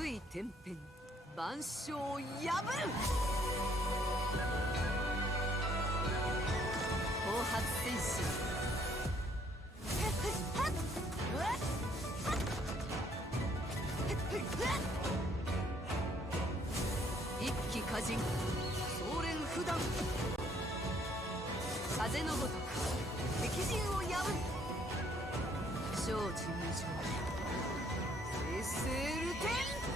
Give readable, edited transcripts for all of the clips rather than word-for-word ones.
うい天変万象破る。後発戦士。一気歌人総連不断。風のごとく敵陣を破る。小人無常生成ルテン。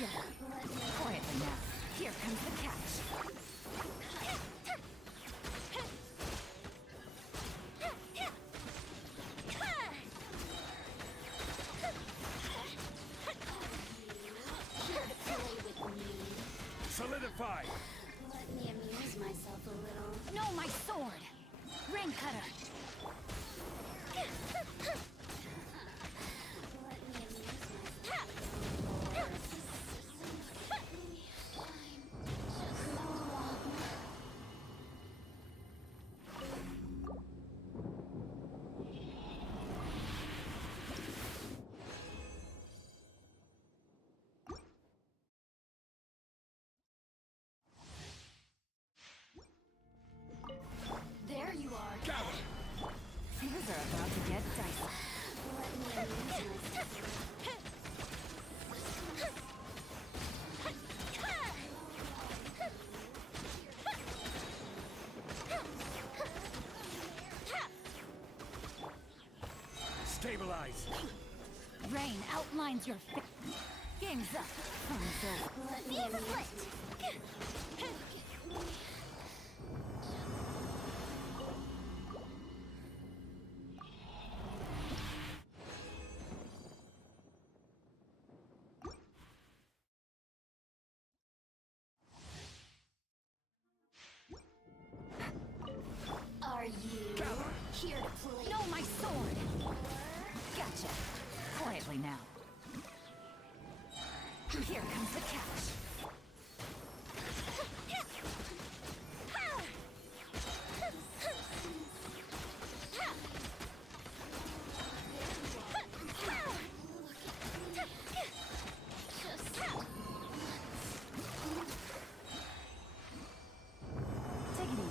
your... Quietly now. Here comes the catch. Solidify! Let me amuse myself a little. No, my sword! Rain cutter! Let me amuse myself. There you are. Gather! Things are about to get dicey. Let me amuse myself. Stabilize! Rain outlines your face. Game's up. Fun's over. Let me amuse myself. Are you here to play? No, my sword! Gotcha. Quietly now. Here comes the catch. Take it easy.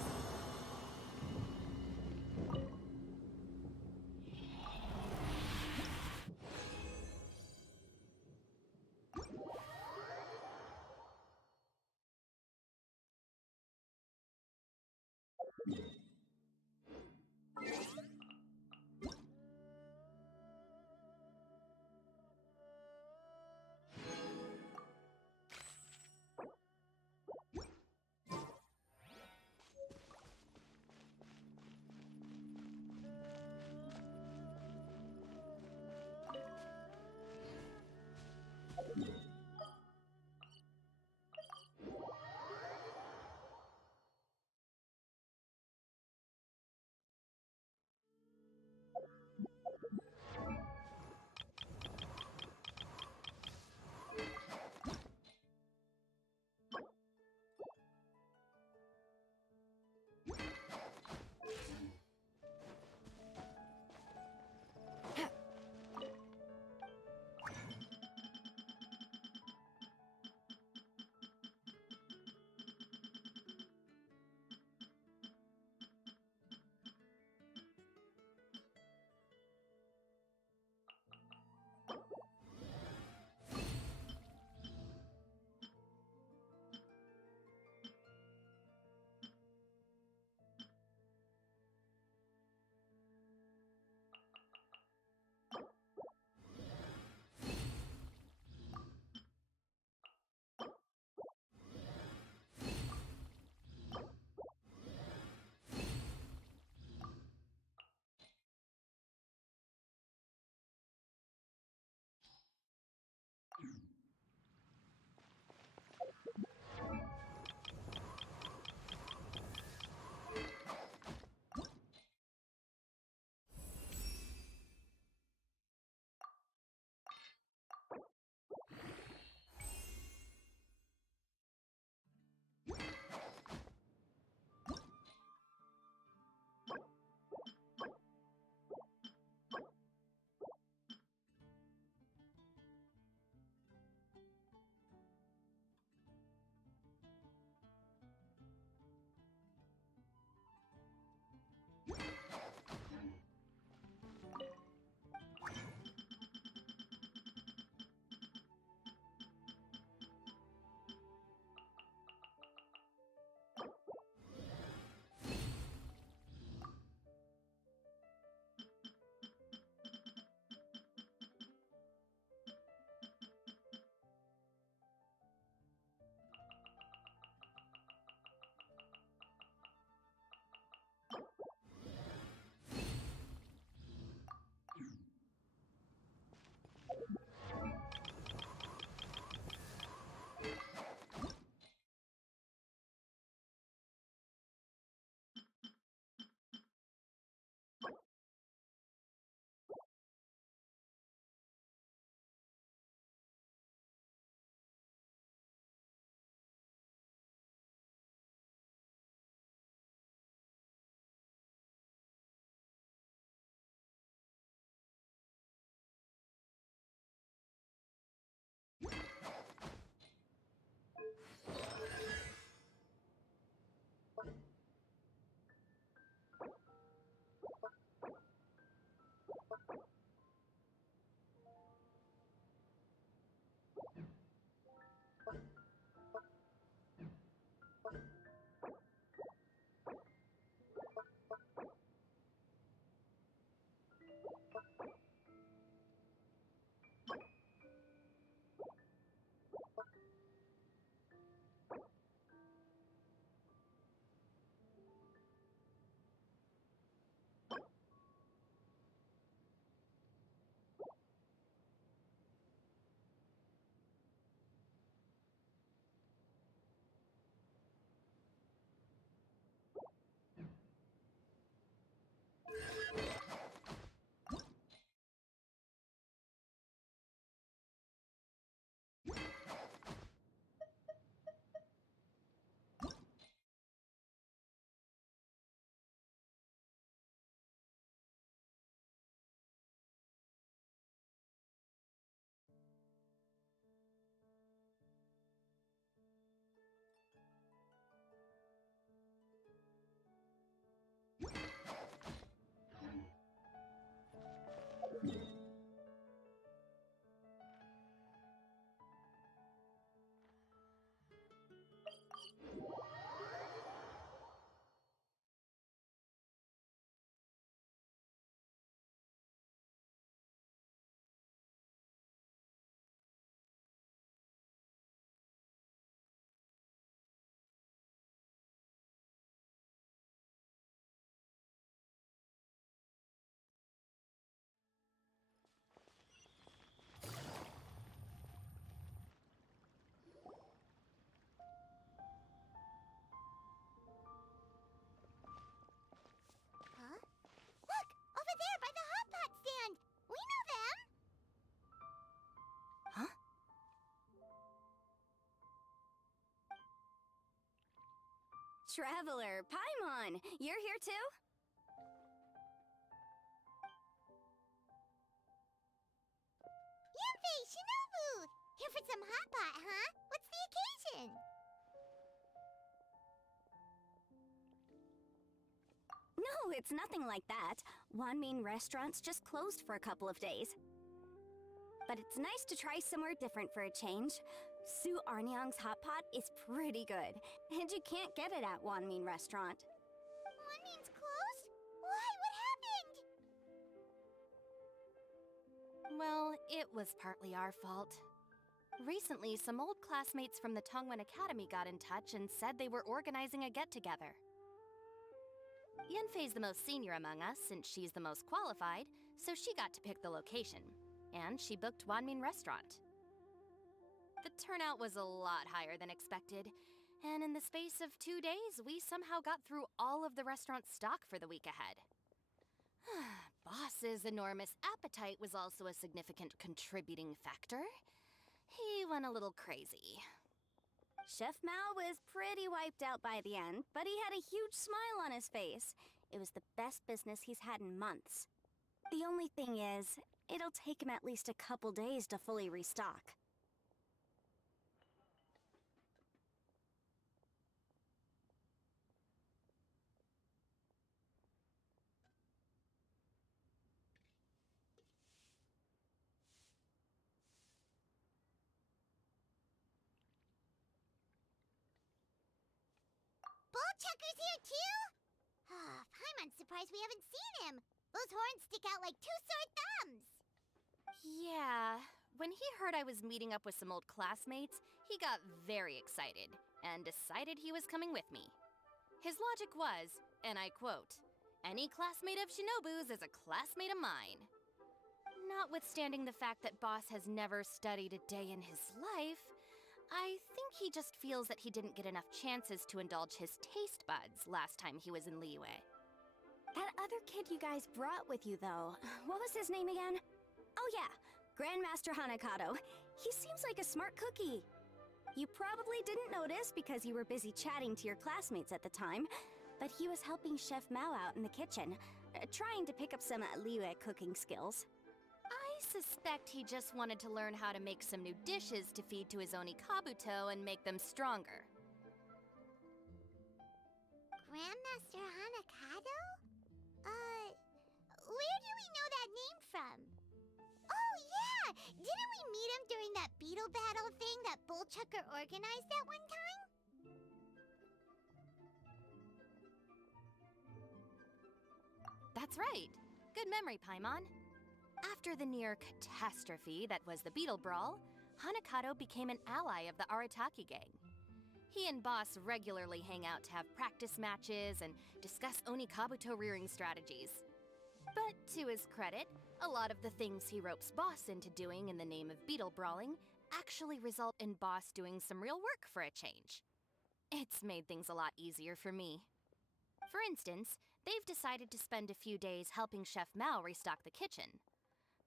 Traveler, Paimon, you're here too? Yunfei, Shinobu! Here for some hot pot, huh? What's the occasion? No, it's nothing like that. Wanmin restaurant's just closed for a couple of days. But it's nice to try somewhere different for a change. Su Arnyang's hot pot is pretty good, and you can't get it at Wanmin restaurant. Wanmin's closed? Why? What happened? Well, it was partly our fault. Recently, some old classmates from the Tongwen Academy got in touch and said they were organizing a get-together. Yunfei's the most senior among us, since she's the most qualified, so she got to pick the location. And she booked Wanmin Restaurant. The turnout was a lot higher than expected, and in the space of 2 days, we somehow got through all of the restaurant's stock for the week ahead. Boss's enormous appetite was also a significant contributing factor. He went a little crazy. Chef Mao was pretty wiped out by the end, but he had a huge smile on his face. It was the best business he's had in months. The only thing is, it'll take him at least a couple days to fully restock. Bullchucker's here too? Ah, Paimon's surprised we haven't seen him. Those horns stick out like two sore thumbs. Yeah, when he heard I was meeting up with some old classmates, he got very excited and decided he was coming with me. His logic was, and I quote, "Any classmate of Shinobu's is a classmate of mine." Notwithstanding the fact that Boss has never studied a day in his life, I think he just feels that he didn't get enough chances to indulge his taste buds last time he was in Liyue. That other kid you guys brought with you, though, what was his name again? Oh yeah, Grandmaster Hanakato. He seems like a smart cookie. You probably didn't notice because you were busy chatting to your classmates at the time, but he was helping Chef Mao out in the kitchen, trying to pick up some Liyue cooking skills. I suspect he just wanted to learn how to make some new dishes to feed to his Onikabuto and make them stronger. Grandmaster Hanakato? Where do we know that name from? Oh, yeah! Didn't we meet him during that beetle battle thing that Bullchucker organized that one time? That's right. Good memory, Paimon. After the near catastrophe that was the Beetle Brawl, Hanakato became an ally of the Arataki gang. He and Boss regularly hang out to have practice matches and discuss Onikabuto rearing strategies. But to his credit, a lot of the things he ropes Boss into doing in the name of beetle brawling actually result in Boss doing some real work for a change. It's made things a lot easier for me. For instance, they've decided to spend a few days helping Chef Mao restock the kitchen.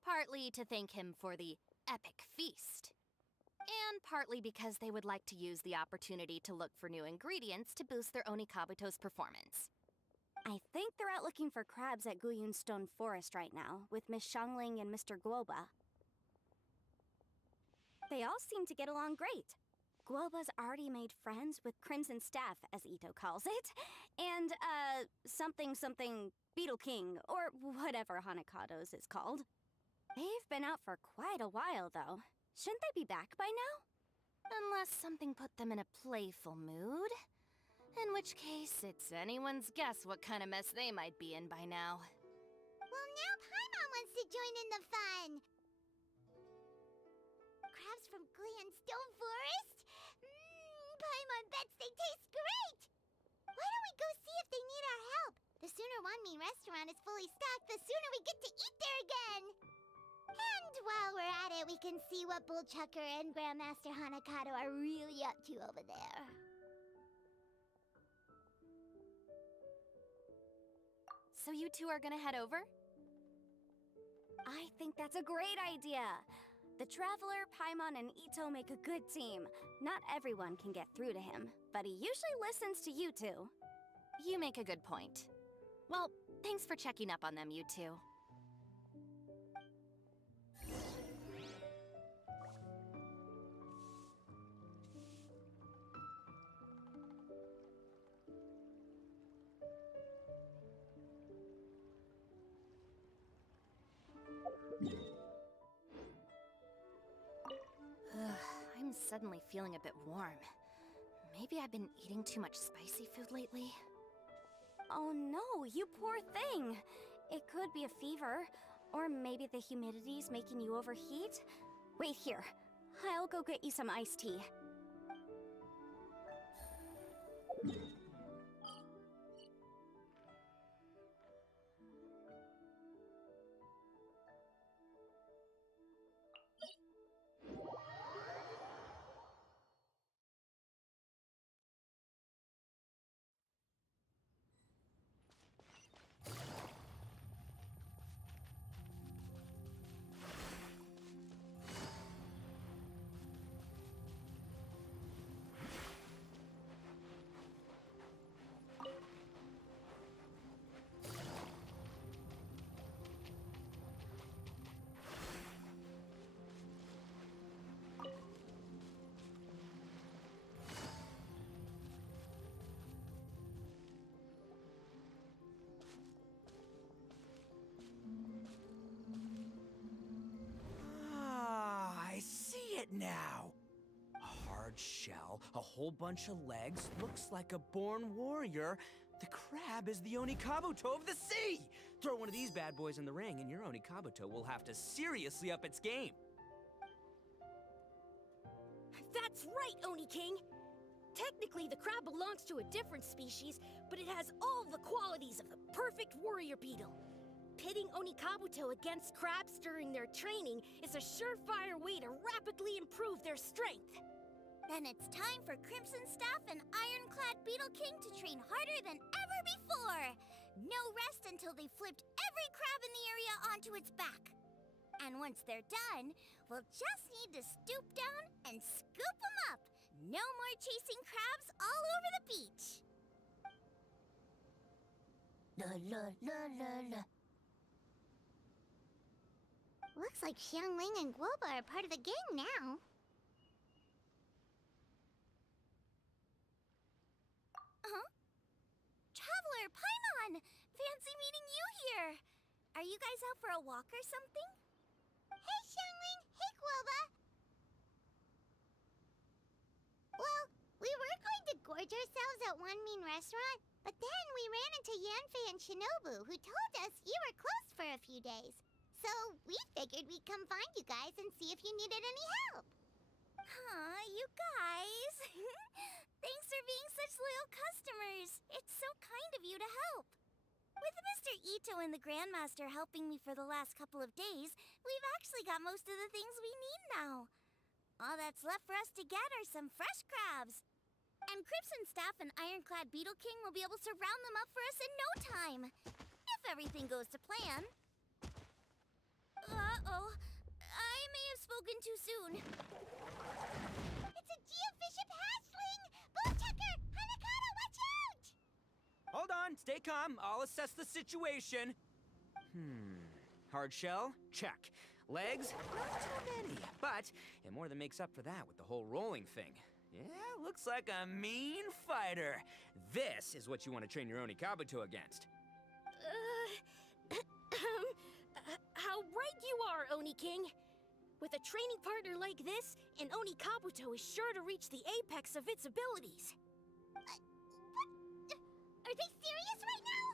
Partly to thank him for the epic feast. And partly because they would like to use the opportunity to look for new ingredients to boost their Onikabuto's performance. I think they're out looking for crabs at Guyun Stone Forest right now, with Miss Shangling and Mr. Guoba. They all seem to get along great. Guoba's already made friends with Crimson Staff, as Ito calls it, and, something Beetle King, or whatever Hanakato's is called. They've been out for quite a while, though. Shouldn't they be back by now? Unless something put them in a playful mood. In which case, it's anyone's guess what kind of mess they might be in by now. Well, now Paimon wants to join in the fun! Crabs from Guyun Stone Forest? Paimon bets they taste great! Why don't we go see if they need our help? The sooner Wanmi restaurant is fully stocked, the sooner we get to eat there again! And while we're at it, we can see what Bullchucker and Grandmaster Hanakato are really up to over there. So you two are gonna head over? I think that's a great idea. The Traveler, Paimon, and Ito make a good team. Not everyone can get through to him, but he usually listens to you two. You make a good point. Well, thanks for checking up on them, you two. I'm suddenly feeling a bit warm. Maybe I've been eating too much spicy food lately? Oh no, you poor thing! It could be a fever, or maybe the humidity's making you overheat. Wait here. I'll go get you some iced tea. I see it now. A hard shell, a whole bunch of legs, looks like a born warrior. The crab is the Onikabuto of the sea! Throw one of these bad boys in the ring and your Onikabuto will have to seriously up its game. That's right, Oni King! Technically, the crab belongs to a different species, but it has all the qualities of the perfect warrior beetle. Pitting Onikabuto against crabs during their training is a surefire way to rapidly improve their strength. Then it's time for Crimson Staff and Ironclad Beetle King to train harder than ever before. No rest until they've flipped every crab in the area onto its back. And once they're done, we'll just need to stoop down and scoop them up. No more chasing crabs all over the beach. La la la la la. Looks like Xiangling and Guoba are part of the gang now. Huh? Traveler, Paimon! Fancy meeting you here! Are you guys out for a walk or something? Hey, Xiangling! Hey, Guoba! Well, we were going to gorge ourselves at One Mean Restaurant, but then we ran into Yanfei and Shinobu, who told us you were closed for a few days. So we figured we'd come find you guys and see if you needed any help. Aw, you guys. Thanks for being such loyal customers. It's so kind of you to help. With Mr. Ito and the Grandmaster helping me for the last couple of days, we've actually got most of the things we need now. All that's left for us to get are some fresh crabs. And Crimson Staff and Ironclad Beetle King will be able to round them up for us in no time. If everything goes to plan. Uh-oh. I may have spoken too soon. It's a geofiship hatchling! Bullchucker! Hanakata, watch out! Hold on, stay calm. I'll assess the situation. Hard shell? Check. Legs? Not too many, but it more than makes up for that with the whole rolling thing. Yeah, looks like a mean fighter. This is what you want to train your Onikabuto against. How right you are, Oni King! With a training partner like this, an Onikabuto is sure to reach the apex of its abilities. What? Are they serious right now?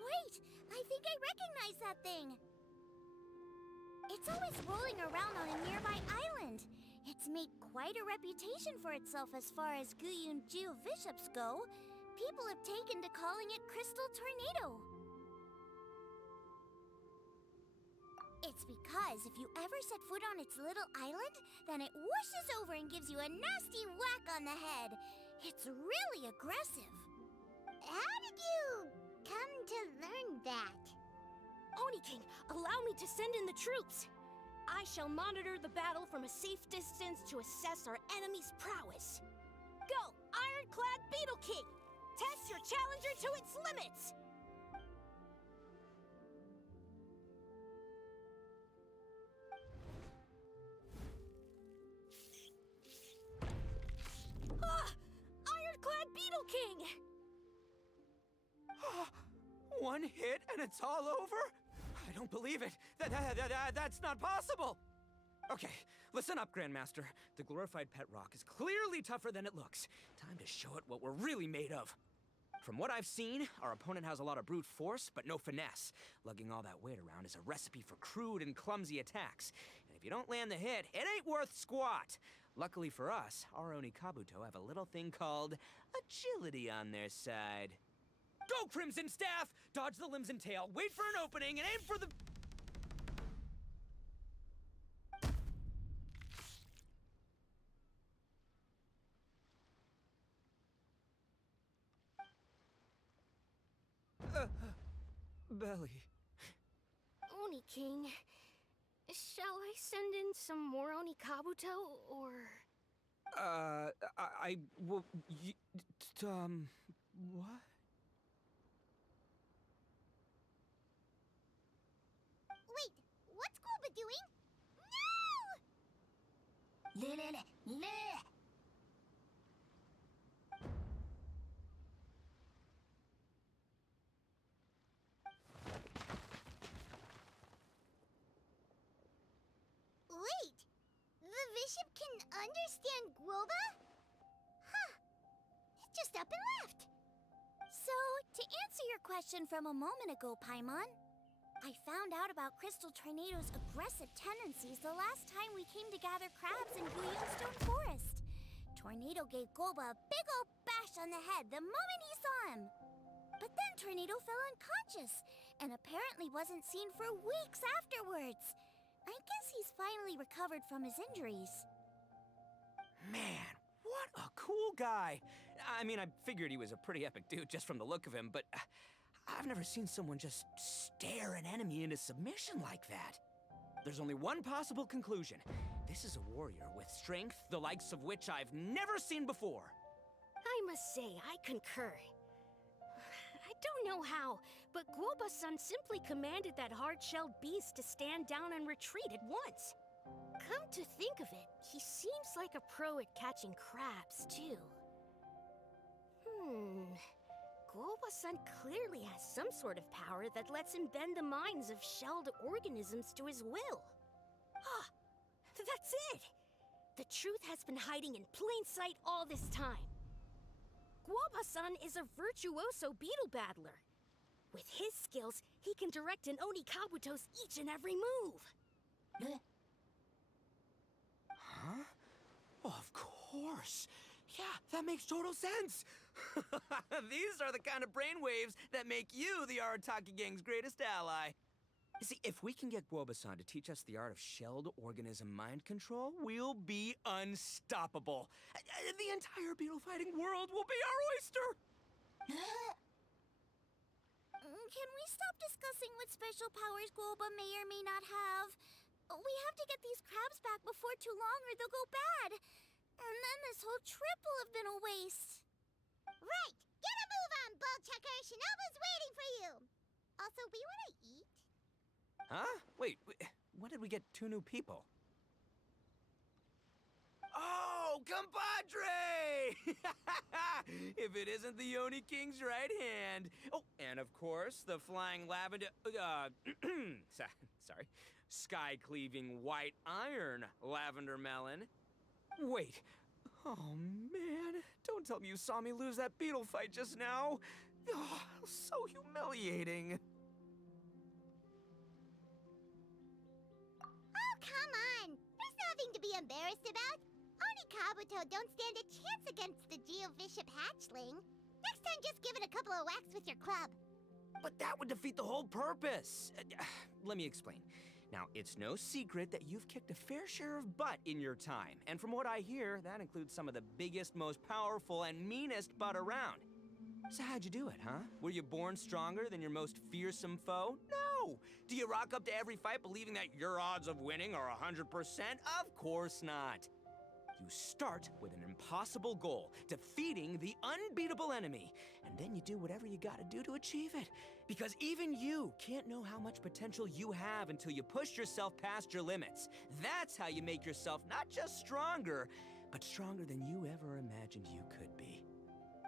Wait, I think I recognize that thing. It's always rolling around on a nearby island. It's made quite a reputation for itself as far as Guyun geofiships go. People have taken to calling it Crystal Tornado. It's because if you ever set foot on its little island, then it whooshes over and gives you a nasty whack on the head. It's really aggressive. How did you come to learn that? Oni King, allow me to send in the troops. I shall monitor the battle from a safe distance to assess our enemy's prowess. Go, Ironclad Beetle King! Test your challenger to its limits! Ah! Ironclad Beetle King! One hit and it's all over? I don't believe it. That's not possible. Okay, listen up, Grandmaster. The glorified pet rock is clearly tougher than it looks. Time to show it what we're really made of. From what I've seen, our opponent has a lot of brute force, but no finesse. Lugging all that weight around is a recipe for crude and clumsy attacks. And if you don't land the hit, it ain't worth squat. Luckily for us, our Oni Kabuto have a little thing called agility on their side. Go, Crimson Staff! Dodge the limbs and tail, wait for an opening, and aim for the... belly. Oni King, shall I send in some more Oni Kabuto, or... I will... what? Wait, what's Goomba doing? No! Wait, the bishop can understand Guoba? Huh, it just up and left. So, to answer your question from a moment ago, Paimon, I found out about Crystal Tornado's aggressive tendencies the last time we came to gather crabs in Stone Forest. Tornado gave Goba a big old bash on the head the moment he saw him. But then Tornado fell unconscious and apparently wasn't seen for weeks afterwards. I guess he's finally recovered from his injuries. Man, what a cool guy. I mean, I figured he was a pretty epic dude just from the look of him, but I've never seen someone just stare an enemy into submission like that. There's only one possible conclusion. This is a warrior with strength, the likes of which I've never seen before. I must say, I concur. I don't know how, but Guoba-san simply commanded that hard-shelled beast to stand down and retreat at once. Come to think of it, he seems like a pro at catching crabs, too. Guoba-san clearly has some sort of power that lets him bend the minds of shelled organisms to his will. Ah, that's it! The truth has been hiding in plain sight all this time. Guoba-san is a virtuoso beetle battler. With his skills, he can direct an Oni Kabuto's each and every move. Huh? Oh, of course. Yeah, that makes total sense. These are the kind of brainwaves that make you the Arataki Gang's greatest ally. You see, if we can get Guoba-san to teach us the art of shelled organism mind control, we'll be unstoppable. The entire beetle fighting world will be our oyster! Can we stop discussing what special powers Guoba may or may not have? We have to get these crabs back before too long or they'll go bad. And then this whole trip will have been a waste. Right! Get a move on, Ball Checker! Shinobu's waiting for you! Also, we want to eat? Huh? Wait, when did we get 2 new people? Oh, compadre! If it isn't the Oni King's right hand. Oh, and of course, the flying lavender... sorry. Sky-cleaving white iron lavender melon. Wait. Oh, man. Don't tell me you saw me lose that beetle fight just now. Oh, so humiliating. Oh, come on! There's nothing to be embarrassed about. Oni Kabuto don't stand a chance against the Geo-Bishop hatchling. Next time, just give it a couple of whacks with your club. But that would defeat the whole purpose. Let me explain. Now, it's no secret that you've kicked a fair share of butt in your time. And from what I hear, that includes some of the biggest, most powerful, and meanest butt around. So how'd you do it, huh? Were you born stronger than your most fearsome foe? No! Do you rock up to every fight believing that your odds of winning are 100%? Of course not. You start with an impossible goal, defeating the unbeatable enemy. And then you do whatever you gotta do to achieve it. Because even you can't know how much potential you have until you push yourself past your limits. That's how you make yourself not just stronger, but stronger than you ever imagined you could be.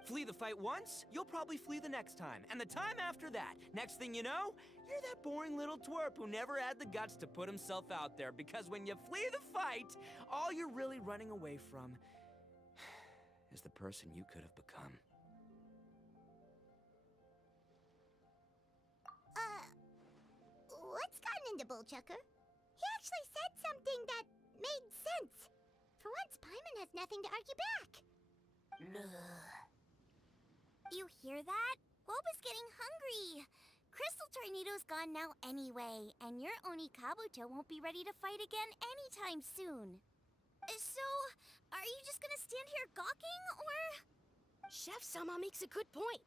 Flee the fight once, you'll probably flee the next time, and the time after that. Next thing you know, you're that boring little twerp who never had the guts to put himself out there, because when you flee the fight, all you're really running away from is the person you could have become. What's gotten into Bullchucker? He actually said something that made sense. For once, Paimon has nothing to argue back. You hear that? Boba's getting hungry. Crystal Tornado's gone now anyway, and your Oni Kabuto won't be ready to fight again anytime soon. So, are you just gonna stand here gawking, or...? Chef-sama makes a good point.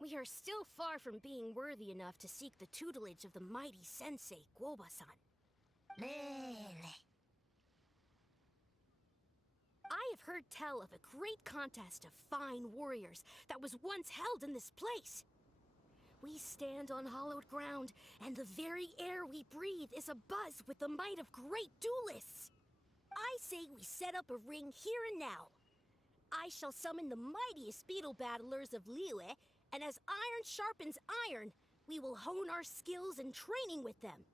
We are still far from being worthy enough to seek the tutelage of the mighty sensei, Guoba-san. I have heard tell of a great contest of fine warriors that was once held in this place. We stand on hallowed ground, and the very air we breathe is abuzz with the might of great duelists. I say we set up a ring here and now. I shall summon the mightiest beetle battlers of Liyue, and as iron sharpens iron, we will hone our skills and training with them.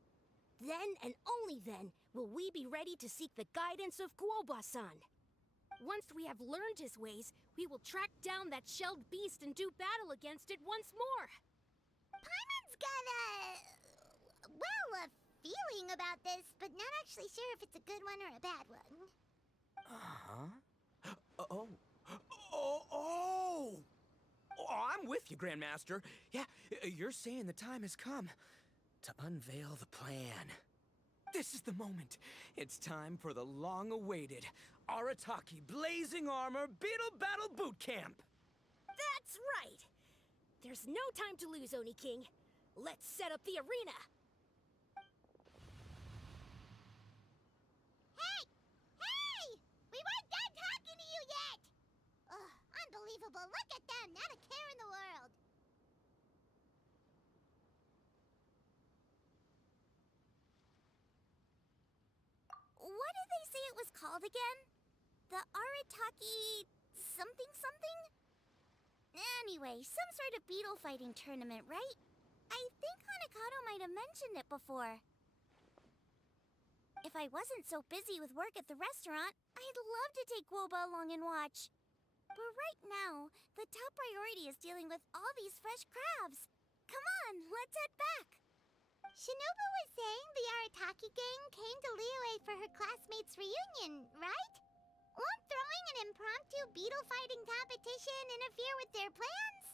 Then and only then will we be ready to seek the guidance of Guoba-san. Once we have learned his ways, we will track down that shelled beast and do battle against it once more. Paimon's got a feeling about this, but not actually sure if it's a good one or a bad one. I'm with you, Grandmaster. Yeah, you're saying the time has come to unveil the plan. This is the moment. It's time for the long-awaited Arataki Blazing Armor Beetle Battle Boot Camp. That's right! There's no time to lose, Oni King. Let's set up the arena! Hey! We weren't done talking to you yet! Ugh, unbelievable. Look at them. Not a care in the world. What did they say it was called again? The Arataki something something? Anyway, some sort of beetle fighting tournament, right? I think Hanakato might have mentioned it before. If I wasn't so busy with work at the restaurant, I'd love to take Guoba along and watch. But right now, the top priority is dealing with all these fresh crabs. Come on, let's head back. Shinobu was saying the Arataki gang came to Liyue for her classmates' reunion, right? Won't throwing an impromptu beetle fighting competition interfere with their plans?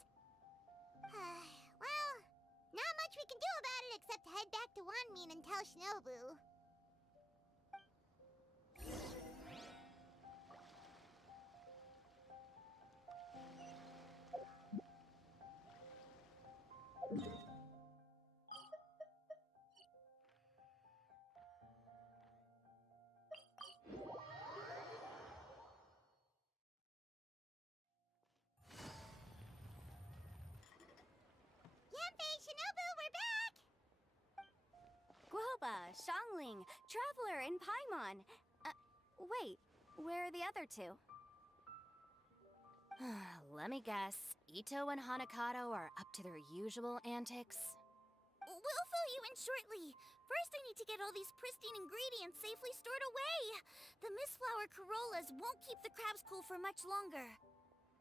Well, not much we can do about it except head back to Wanmin and tell Shinobu. Shinobu, we're back! Guoba, Xiangling, Traveler, and Paimon. Wait, where are the other two? Let me guess. Ito and Hanakato are up to their usual antics? We'll fill you in shortly. First, I need to get all these pristine ingredients safely stored away. The Mistflower Corollas won't keep the crabs cool for much longer.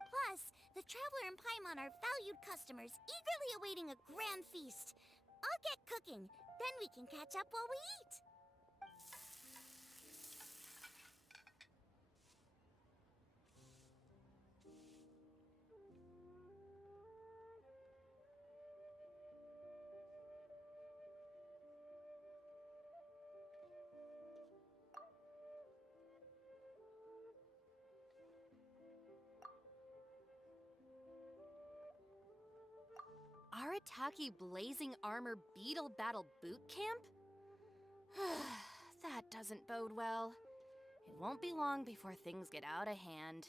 Plus, the Traveler and Paimon are valued customers, eagerly awaiting a grand feast. I'll get cooking, then we can catch up while we eat. Arataki Blazing Armor Beetle Battle Boot Camp? That doesn't bode well. It won't be long before things get out of hand.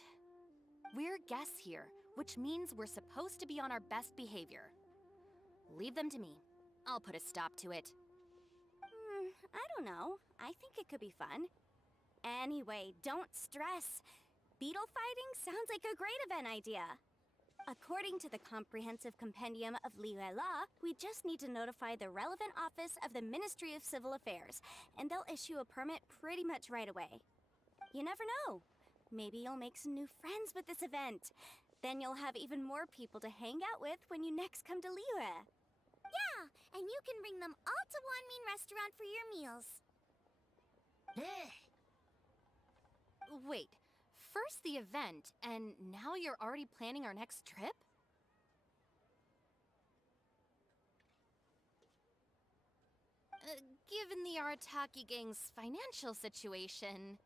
We're guests here, which means we're supposed to be on our best behavior. Leave them to me. I'll put a stop to it. I don't know. I think it could be fun. Anyway, don't stress. Beetle fighting sounds like a great event idea. According to the Comprehensive Compendium of Liyue Law, we just need to notify the relevant office of the Ministry of Civil Affairs, and they'll issue a permit pretty much right away. You never know. Maybe you'll make some new friends with this event. Then you'll have even more people to hang out with when you next come to Liyue. Yeah, and you can bring them all to Wanmin Restaurant for your meals. Wait, first the event, and now you're already planning our next trip? Given the Arataki gang's financial situation...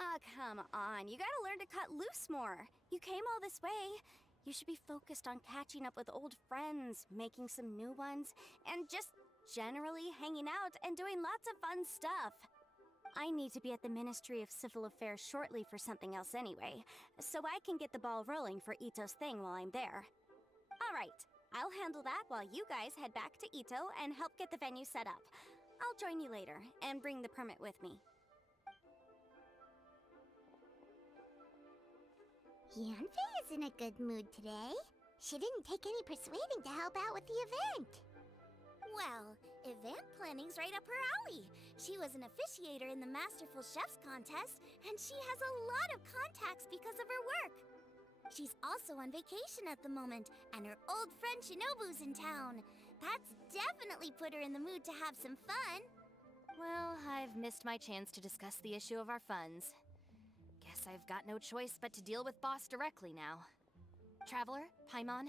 Ah, come on. You gotta learn to cut loose more. You came all this way. You should be focused on catching up with old friends, making some new ones, and just generally hanging out and doing lots of fun stuff. I need to be at the Ministry of Civil Affairs shortly for something else anyway, so I can get the ball rolling for Ito's thing while I'm there. All right, I'll handle that while you guys head back to Ito and help get the venue set up. I'll join you later and bring the permit with me. Yanfei is in a good mood today. She didn't take any persuading to help out with the event. Well, event planning's right up her alley. She was an officiator in the Masterful Chefs contest, and she has a lot of contacts because of her work. She's also on vacation at the moment, and her old friend Shinobu's in town. That's definitely put her in the mood to have some fun. Well, I've missed my chance to discuss the issue of our funds. Guess I've got no choice but to deal with Boss directly now. Traveler, Paimon,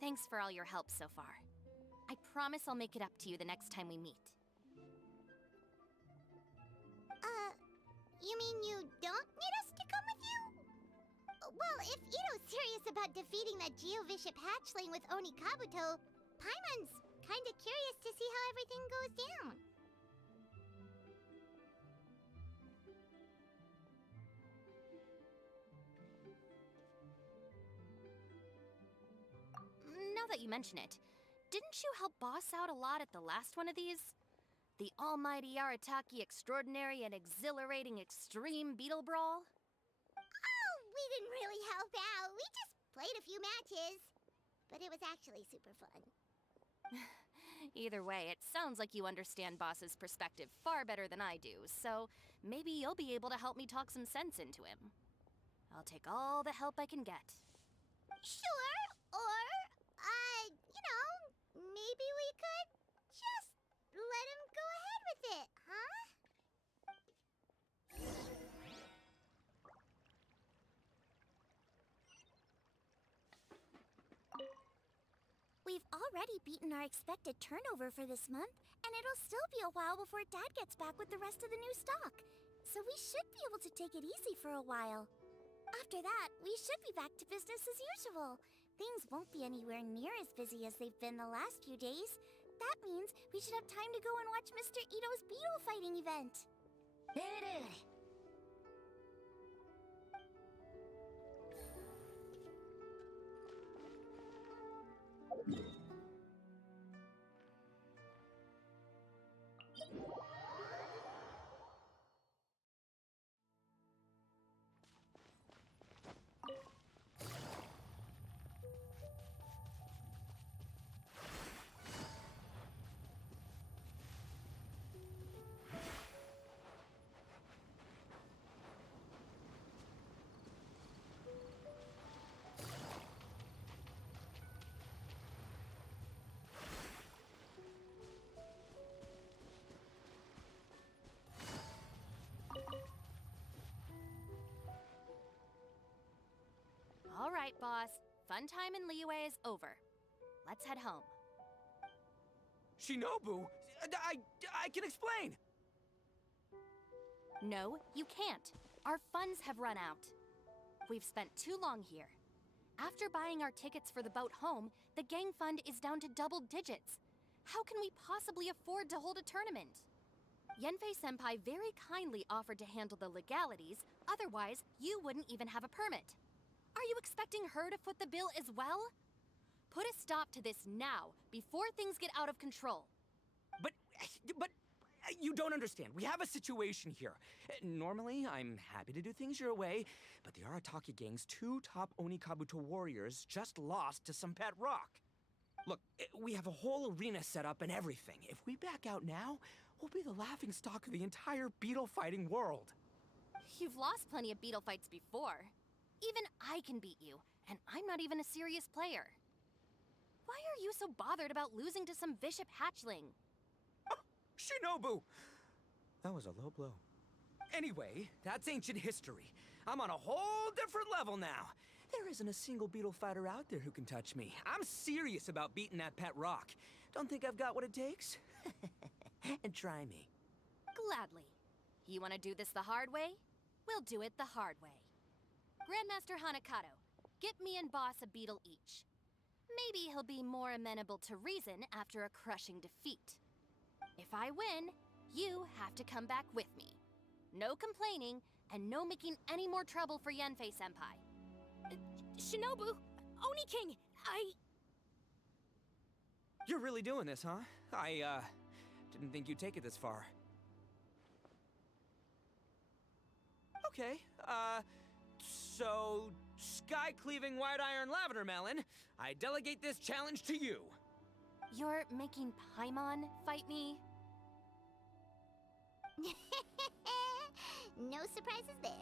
thanks for all your help so far. I promise I'll make it up to you the next time we meet. You mean you don't need us to come with you? Well, if Ito's serious about defeating that Geovishap hatchling with Oni Kabuto, Paimon's kinda curious to see how everything goes down. Now that you mention it, didn't you help Boss out a lot at the last one of these? The almighty Arataki extraordinary and exhilarating extreme beetle brawl? Oh, we didn't really help out. We just played a few matches. But it was actually super fun. Either way, it sounds like you understand Boss's perspective far better than I do, so maybe you'll be able to help me talk some sense into him. I'll take all the help I can get. Sure, or, maybe we could just let him go ahead with it, huh? We've already beaten our expected turnover for this month, and it'll still be a while before Dad gets back with the rest of the new stock. So we should be able to take it easy for a while. After that, we should be back to business as usual. Things won't be anywhere near as busy as they've been the last few days. That means we should have time to go and watch Mr. Ito's beetle fighting event. All right, Boss. Fun time in Liyue is over. Let's head home. Shinobu, I can explain. No, you can't. Our funds have run out. We've spent too long here. After buying our tickets for the boat home, the gang fund is down to double digits. How can we possibly afford to hold a tournament? Yenfei-senpai very kindly offered to handle the legalities, otherwise you wouldn't even have a permit. Are you expecting her to foot the bill as well? Put a stop to this now, before things get out of control. But you don't understand. We have a situation here. Normally, I'm happy to do things your way, but the Arataki gang's 2 top Onikabuto warriors just lost to some pet rock. Look, we have a whole arena set up and everything. If we back out now, we'll be the laughingstock of the entire beetle fighting world. You've lost plenty of beetle fights before. Even I can beat you, and I'm not even a serious player. Why are you so bothered about losing to some bishop hatchling? Shinobu! That was a low blow. Anyway, that's ancient history. I'm on a whole different level now. There isn't a single beetle fighter out there who can touch me. I'm serious about beating that pet rock. Don't think I've got what it takes? And try me. Gladly. You want to do this the hard way? We'll do it the hard way. Grandmaster Hanakato, get me and Boss a beetle each. Maybe he'll be more amenable to reason after a crushing defeat. If I win, you have to come back with me. No complaining, and no making any more trouble for Yenfei-senpai. Shinobu, Oni King, You're really doing this, huh? I didn't think you'd take it this far. Okay, so sky-cleaving white iron lavender melon, I delegate this challenge to you. You're making Paimon fight me? No surprises there.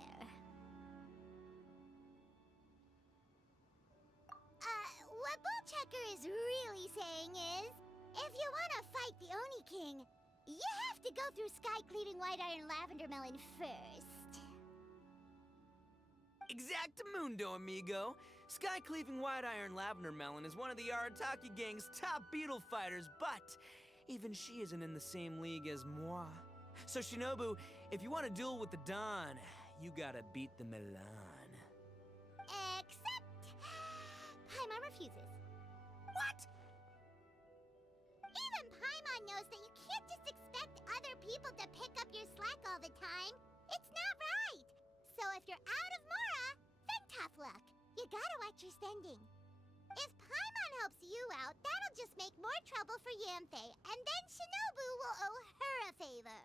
What Bullchecker is really saying is, if you want to fight the Oni King, you have to go through sky-cleaving white iron lavender melon first. Exactamundo, amigo. Sky-cleaving white iron lavender melon is one of the Arataki gang's top beetle fighters, but even she isn't in the same league as moi. So Shinobu, if you want to duel with the Don, you gotta beat the Milan. Except... Paimon refuses. What? Even Paimon knows that you can't just expect other people to pick up your slack all the time. It's not right. So if you're out of Mora, then tough luck. You gotta watch your spending. If Paimon helps you out, that'll just make more trouble for Yanfei, and then Shinobu will owe her a favor.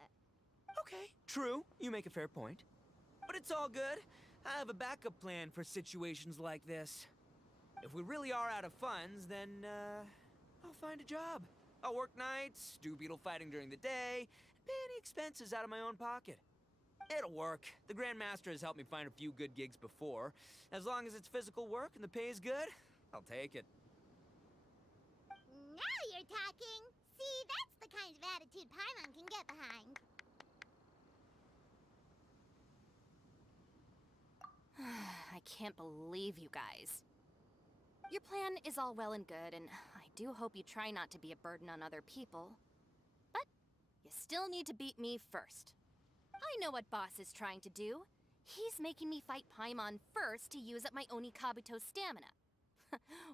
Okay, true. You make a fair point. But it's all good. I have a backup plan for situations like this. If we really are out of funds, then, I'll find a job. I'll work nights, do beetle fighting during the day, and pay any expenses out of my own pocket. It'll work. The Grandmaster has helped me find a few good gigs before. As long as it's physical work and the pay is good, I'll take it. Now you're talking. See, that's the kind of attitude Paimon can get behind. I can't believe you guys. Your plan is all well and good, and I do hope you try not to be a burden on other people. But you still need to beat me first. I know what Boss is trying to do. He's making me fight Paimon first to use up my Oni Kabuto stamina.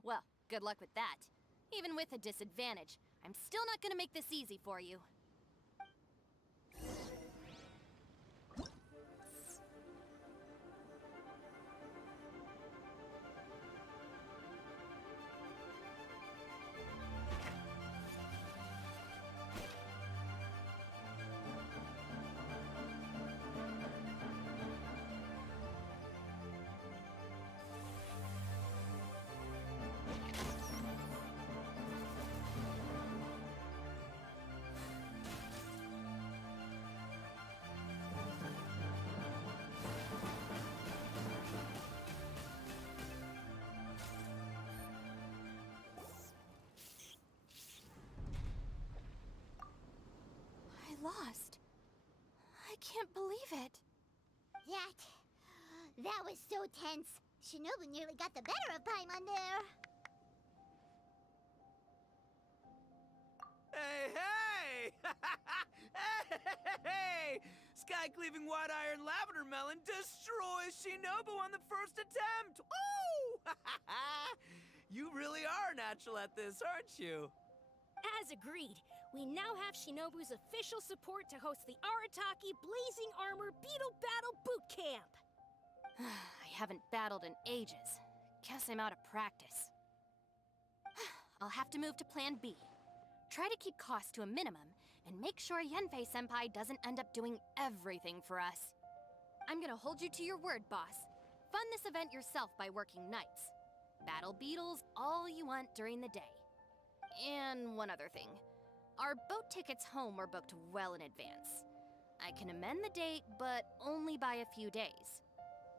Well, good luck with that. Even with a disadvantage, I'm still not gonna make this easy for you. Lost. I can't believe it. That was so tense. Shinobu nearly got the better of Paimon there. Hey! Hey! Sky-cleaving white iron lavender melon destroys Shinobu on the first attempt! Woo! You really are natural at this, aren't you? As agreed, we now have Shinobu's official support to host the Arataki Blazing Armor Beetle Battle Boot Camp. I haven't battled in ages. Guess I'm out of practice. I'll have to move to Plan B. Try to keep costs to a minimum, and make sure Yanfei-senpai doesn't end up doing everything for us. I'm gonna hold you to your word, boss. Fund this event yourself by working nights. Battle beetles all you want during the day. And one other thing. Our boat tickets home were booked well in advance. I can amend the date, but only by a few days.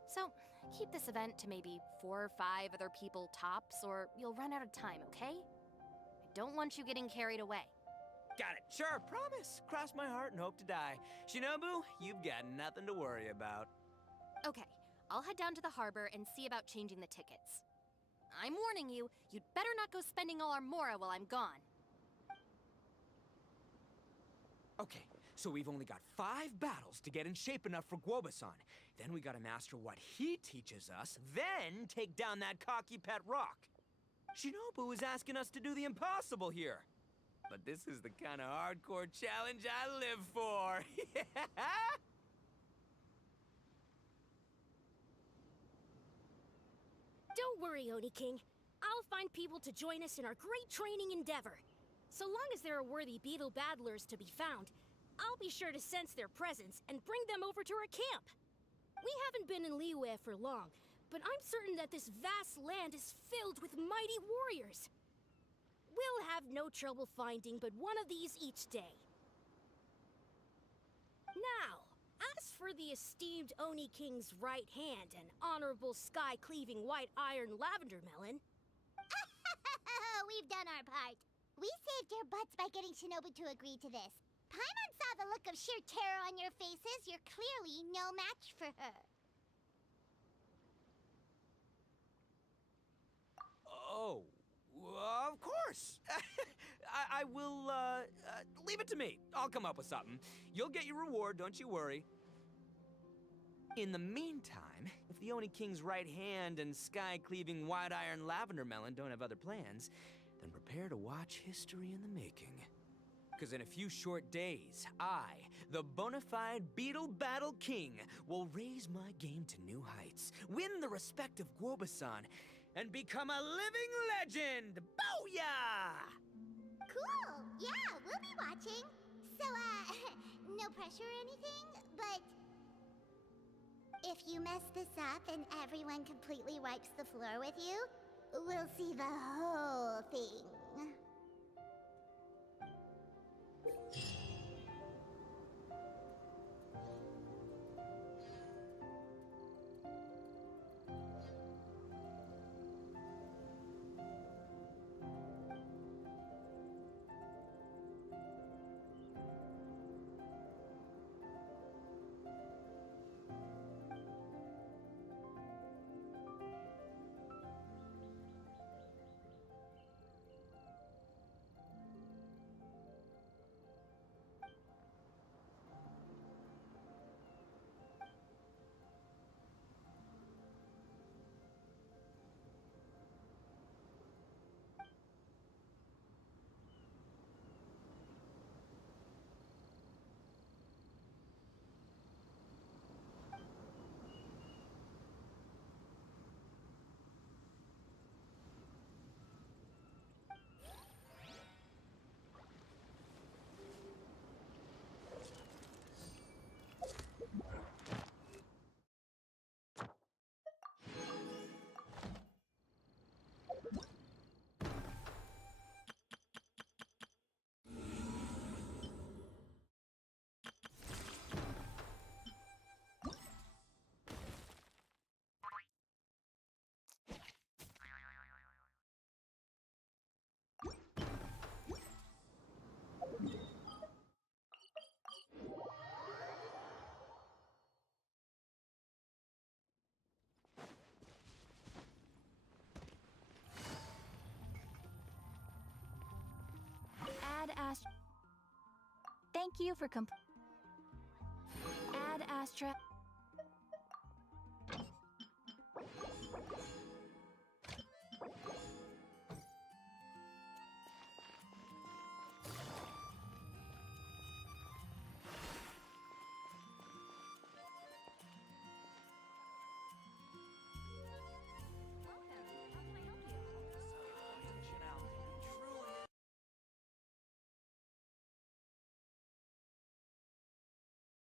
So, keep this event to maybe 4 or 5 other people tops, or you'll run out of time, okay? I don't want you getting carried away. Got it. Sure, promise. Cross my heart and hope to die. Shinobu, you've got nothing to worry about. Okay, I'll head down to the harbor and see about changing the tickets. I'm warning you, you'd better not go spending all our mora while I'm gone. Okay, so we've only got 5 battles to get in shape enough for Guoba-san. Then we gotta master what he teaches us, then take down that cocky pet rock. Shinobu is asking us to do the impossible here. But this is the kind of hardcore challenge I live for. Don't worry, Oni King. I'll find people to join us in our great training endeavor. So long as there are worthy beetle battlers to be found, I'll be sure to sense their presence and bring them over to our camp. We haven't been in Liyue for long, but I'm certain that this vast land is filled with mighty warriors. We'll have no trouble finding but one of these each day. Now, as for the esteemed Oni King's right hand and honorable sky-cleaving white iron lavender melon... We've done our part. We saved your butts by getting Shinobu to agree to this. Paimon saw the look of sheer terror on your faces. You're clearly no match for her. Oh, of course. I will, leave it to me. I'll come up with something. You'll get your reward, don't you worry. In the meantime, if the Oni King's right hand and sky-cleaving white iron lavender melon don't have other plans, then prepare to watch history in the making. Because in a few short days, I, the bona fide Beetle Battle King, will raise my game to new heights, win the respect of Guoba-san, and become a living legend! Booyah! Cool! Yeah, we'll be watching. So, no pressure or anything, but... if you mess this up and everyone completely wipes the floor with you, we'll see the whole thing. Thank you for Add Astra.